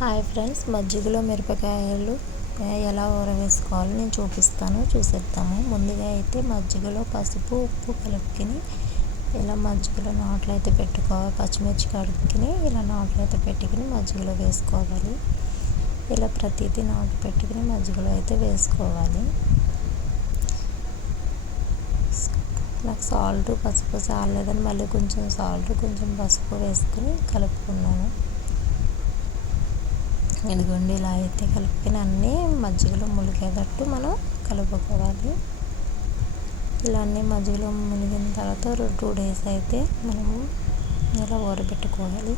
Hi friends, మజ్జిగలో మిరపకాయలు ఎలా ఊరవేసుకోవాలో నేను చూసేద్దాము. ముందుగా అయితే మజ్జిగలో పసుపు ఉప్పు కలుపుకొని ఇలా మజ్జిగలో నాట్లు అయితే పెట్టుకోవాలి. పచ్చిమిర్చి కడుక్కుని ఇలా నాట్లు అయితే పెట్టుకుని మజ్జిగలో వేసుకోవాలి. ఇలా ప్రతిదీ నాటు పెట్టుకుని మజ్జిగలో అయితే వేసుకోవాలి. నాకు సాల్ట్ పసుపు చాలేదని మళ్ళీ కొంచెం సాల్ట్ కొంచెం పసుపు వేసుకుని కలుపుకున్నాను. ఇదిగోండి, ఇలా అయితే కలుపుకొని అన్నీ మజ్జిగలో ములిగేటట్టు మనం కలుపుకోవాలి. ఇలా అన్నీ మజ్జిగలో మునిగిన తర్వాత 2 days అయితే మనము ఇలా ఊరబెట్టుకోవాలి.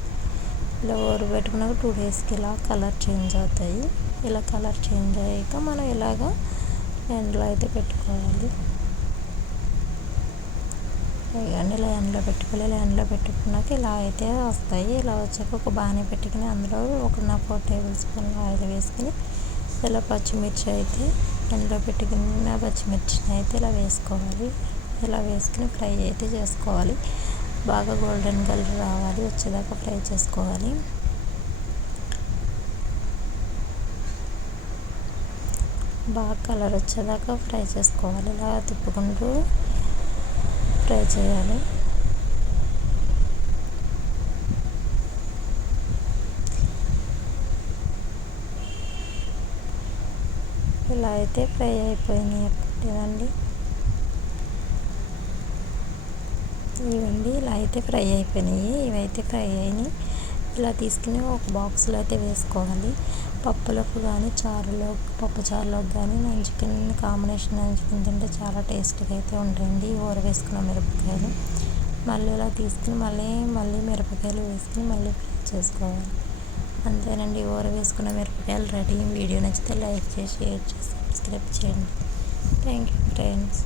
ఇలా ఊరబెట్టుకున్నాక 2 daysకి ఇలా కలర్ చేంజ్ అవుతాయి. ఇలా కలర్ చేంజ్ అయ్యాక మనం ఇలాగా ఎండలో అయితే పెట్టుకోవాలి. ఇవన్నీ ఇలా ఎండలో పెట్టుకోవాలి. ఇలా ఎండలో పెట్టుకున్నాక ఇలా అయితే వస్తాయి. ఇలా వచ్చాక ఒక బాణీ పెట్టుకుని అందులో 4 tablespoon ఆయిల్ వేసుకుని ఇలా పచ్చిమిర్చి అయితే ఎండలో పెట్టుకున్న పచ్చిమిర్చిని అయితే ఇలా వేసుకోవాలి. ఇలా వేసుకుని ఫ్రై అయితే చేసుకోవాలి. బాగా గోల్డెన్ కలర్ రావాలి వచ్చేదాకా ఫ్రై చేసుకోవాలి. బాగా కలర్ వచ్చేదాకా ఫ్రై చేసుకోవాలి. ఇలా తిప్పుకుంటూ ఫ్రై చేయాలి. ఇలా అయితే ఫ్రై అయిపోయినాయి. ఇవ్వండి, ఇలా అయితే ఫ్రై అయిపోయినాయి. ఇవైతే ఫ్రై అయినాయి. ఇలా తీసుకుని ఒక బాక్స్లో అయితే వేసుకోవాలి. పప్పులకు కానీ పప్పు చారులోకి కానీ నంచుకుని కాంబినేషన్ నంచుకుని తింటే చాలా టేస్ట్గా అయితే ఉంటాయండి ఊర వేసుకున్న మిరపకాయలు. మళ్ళీ ఇలా తీసుకుని మళ్ళీ మిరపకాయలు వేసుకుని మళ్ళీ ఫ్రై చేసుకోవాలి. అంతేనండి, ఊర వేసుకున్న మిరపకాయలు రెడీ. వీడియో నచ్చితే లైక్ చేసి షేర్ చేసి సబ్స్క్రైబ్ చేయండి. Thank you friends.